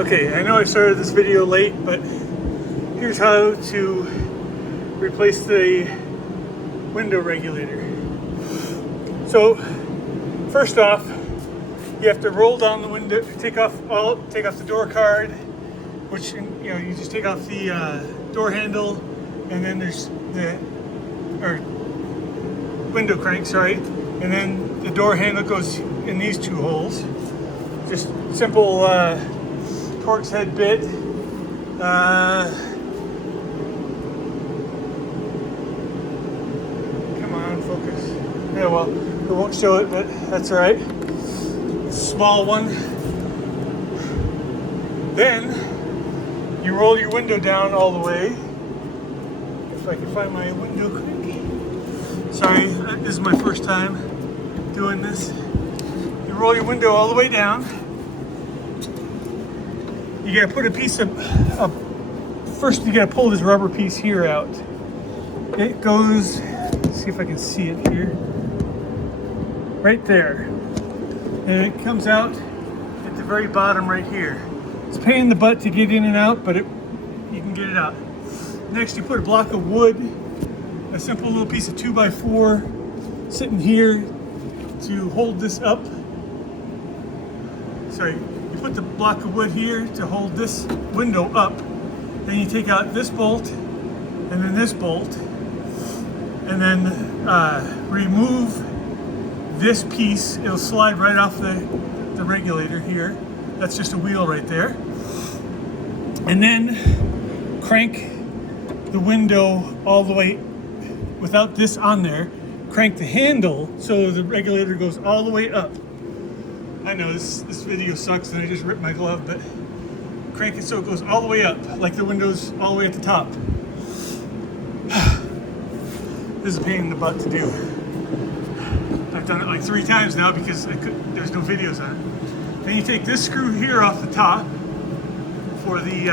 Okay, I know I started this video late, but here's how to replace the window regulator. So, first off, you have to roll down the window, take off the door card, which you just take off the door handle, and then there's the window crank, sorry, and then the door handle goes in these two holes. Just simple Torx head bit. Come on, focus. Yeah, well, we won't show it, but that's all right. Small one. Then you roll your window down all the way. If I can find my window quick. Sorry, this is my first time doing this. You roll your window all the way down. You gotta put a piece of first you gotta pull this rubber piece here out. It goes, let's see if I can see it here. Right there. And it comes out at the very bottom right here. It's a pain in the butt to get in and out, but you can get it out. Next, you put a block of wood, a simple little piece of 2x4 sitting here to hold this up. Sorry, you put the block of wood here to hold this window up. Then you take out this bolt and then this bolt, and then remove this piece. It'll slide right off the regulator here. That's just a wheel right there. And then crank the window all the way without this on there. Crank the handle so the regulator goes all the way up. I know this video sucks and I just ripped my glove, but crank it so it goes all the way up, like the window's all the way at the top. This is a pain in the butt to do. I've done it like 3 times now because there's no videos on it. Then you take this screw here off the top for the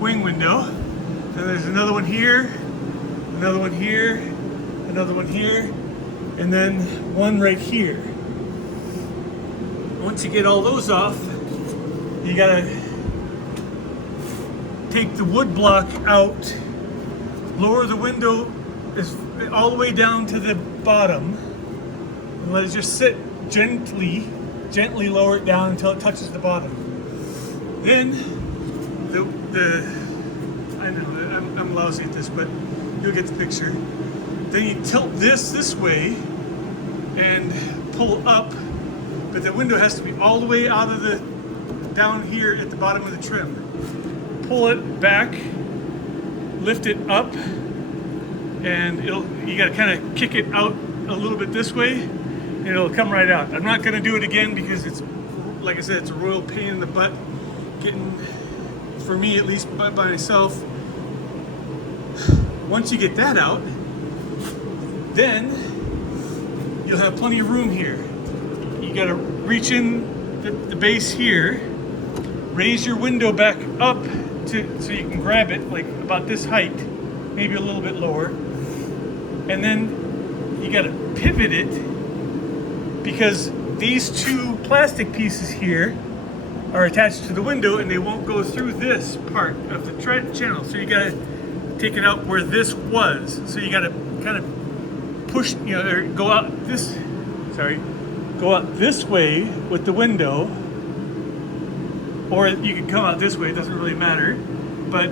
wing window. And there's another one here, another one here, another one here, and then one right here. Once you get all those off, you gotta take the wood block out, lower the window all the way down to the bottom, and let it just sit gently lower it down until it touches the bottom. Then I know I'm lousy at this, but you'll get the picture. Then you tilt this way and pull up, but the window has to be all the way out of down here at the bottom of the trim. Pull it back, lift it up, and you gotta kind of kick it out a little bit this way, and it'll come right out. I'm not gonna do it again because it's, like I said, it's a royal pain in the butt getting, for me at least by myself. Once you get that out, then you'll have plenty of room here. You gotta reach in the base here, raise your window back up so you can grab it like about this height, maybe a little bit lower, and then you gotta pivot it because these two plastic pieces here are attached to the window and they won't go through this part of the channel. So you gotta take it out where this was. So you gotta kind of push, or go out this way with the window, or you can come out this way, it doesn't really matter. But,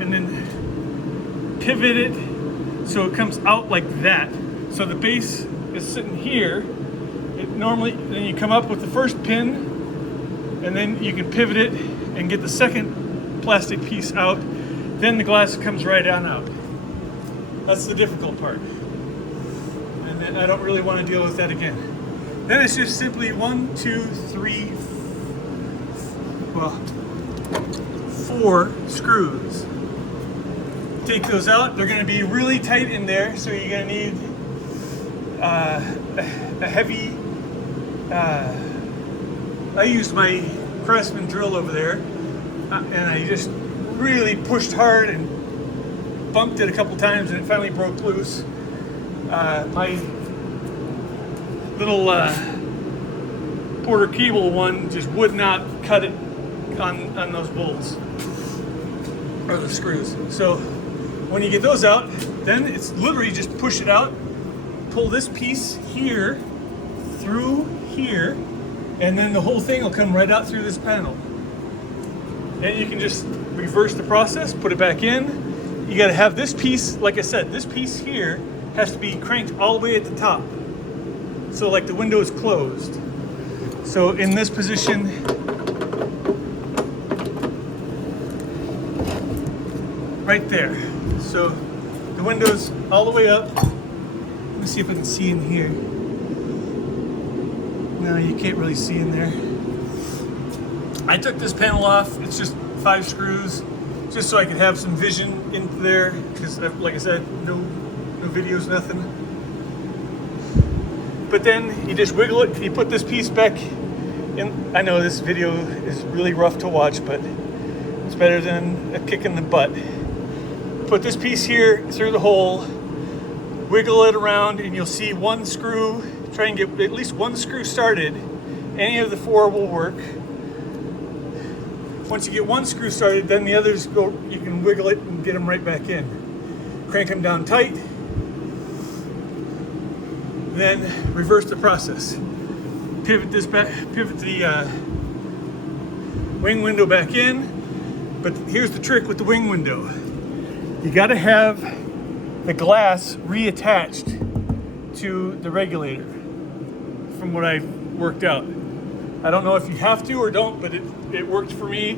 and then pivot it so it comes out like that. So the base is sitting here. Then you come up with the first pin, and then you can pivot it and get the second plastic piece out. Then the glass comes right on out. That's the difficult part. And then I don't really want to deal with that again. Then it's just simply 1, 2, 3, 4 screws. Take those out. They're going to be really tight in there, so you're going to need a heavy. I used my Craftsman drill over there, and I just really pushed hard and bumped it a couple times, and it finally broke loose. My little Porter cable one just would not cut on those bolts or the screws. So when you get those out, then it's literally just push it out, pull this piece here through here, and then the whole thing will come right out through this panel. And you can just reverse the process, put it back in. You got to have this piece, like I said, this piece here has to be cranked all the way at the top. So like the window is closed. So in this position, right there. So the window's all the way up. Let me see if I can see in here. No, you can't really see in there. I took this panel off. It's just 5 screws, just so I could have some vision into there, because like I said, no videos, nothing. But then you just wiggle it, you put this piece back in. I know this video is really rough to watch, but it's better than a kick in the butt. Put this piece here through the hole, wiggle it around, and you'll see one screw. Try and get at least one screw started. Any of the 4 will work. Once you get one screw started, then the others go, you can wiggle it and get them right back in. Crank them down tight, then reverse the process. Pivot this back, pivot the wing window back in. But here's the trick with the wing window. You gotta have the glass reattached to the regulator, from what I've worked out. I don't know if you have to or don't, but it worked for me,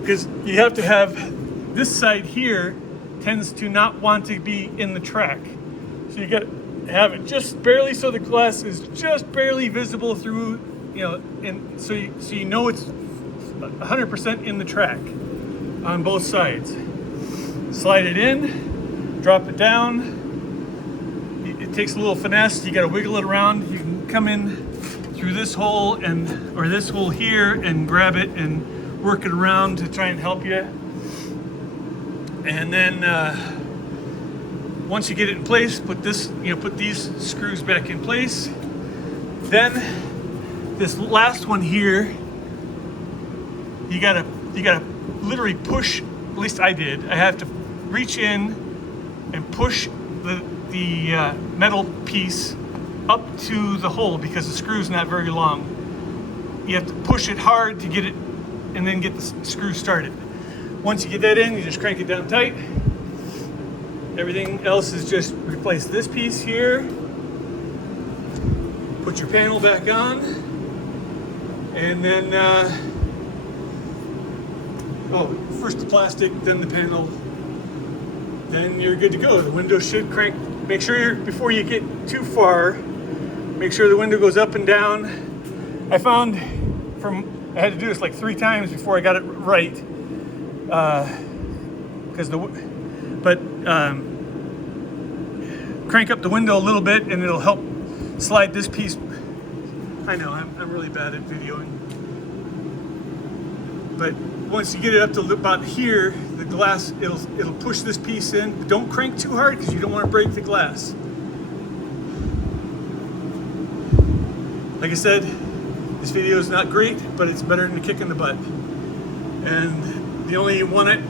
because you have to have this side here tends to not want to be in the track. So you got to have it just barely, so the glass is just barely visible through, and so you know it's 100% in the track on both sides. Slide it in, drop it down. It takes a little finesse. You got to wiggle it around. You can come in through this hole or this hole here and grab it and work it around to try and help you. And then once you get it in place, put these screws back in place. Then this last one here, you gotta literally push. At least I did. I have to reach in and push the metal piece up to the hole, because the screw's not very long. You have to push it hard to get it, and then get the screw started. Once you get that in, you just crank it down tight. Everything else is just replace this piece here, put your panel back on, and then first the plastic, then the panel, then you're good to go. The window should crank. Make sure before you get too far, make sure the window goes up and down. I found I had to do this like 3 times before I got it right. Crank up the window a little bit and it'll help slide this piece. I know, I'm really bad at videoing. But once you get it up to about here, the glass, it'll push this piece in. But don't crank too hard, because you don't want to break the glass. Like I said, this video is not great, but it's better than a kick in the butt. And the only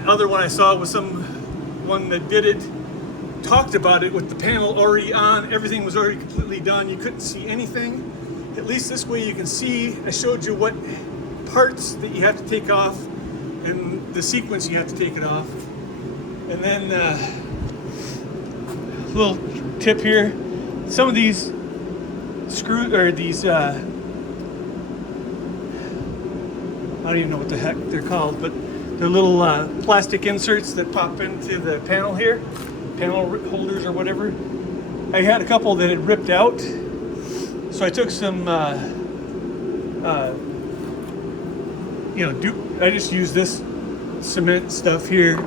other one I saw was someone that did it, talked about it with the panel already on. Everything was already completely done. You couldn't see anything. At least this way you can see. I showed you what parts that you have to take off and the sequence you have to take it off. And then little tip here, some of these screws, or these I don't even know what the heck they're called, but they're little plastic inserts that pop into the panel here, panel holders or whatever. I had a couple that had ripped out, so I took some I just used this cement stuff here,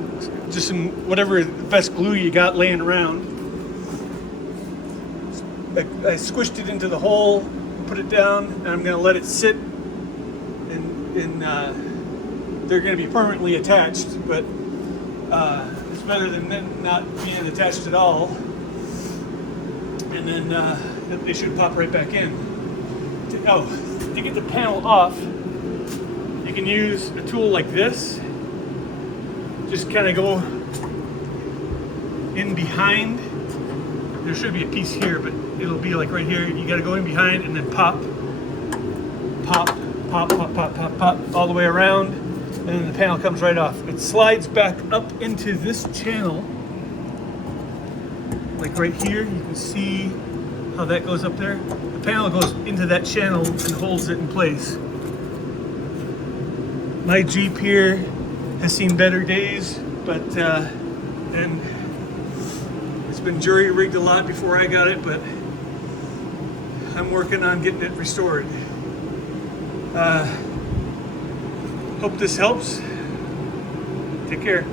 just some whatever best glue you got laying around. I squished it into the hole, put it down, and I'm going to let it sit, and they're going to be permanently attached, but it's better than not being attached at all. And then they should pop right back in. To get the panel off, you can use a tool like this. Just kind of go in behind. There should be a piece here, but it'll be like right here. You got to go in behind and then pop, pop, pop, pop, pop, pop, pop, all the way around, and then the panel comes right off. It slides back up into this channel, like right here. You can see how that goes up there. The panel goes into that channel and holds it in place. My Jeep here has seen better days, but and it's been jury rigged a lot before I got it, but I'm working on getting it restored. Hope this helps. Take care.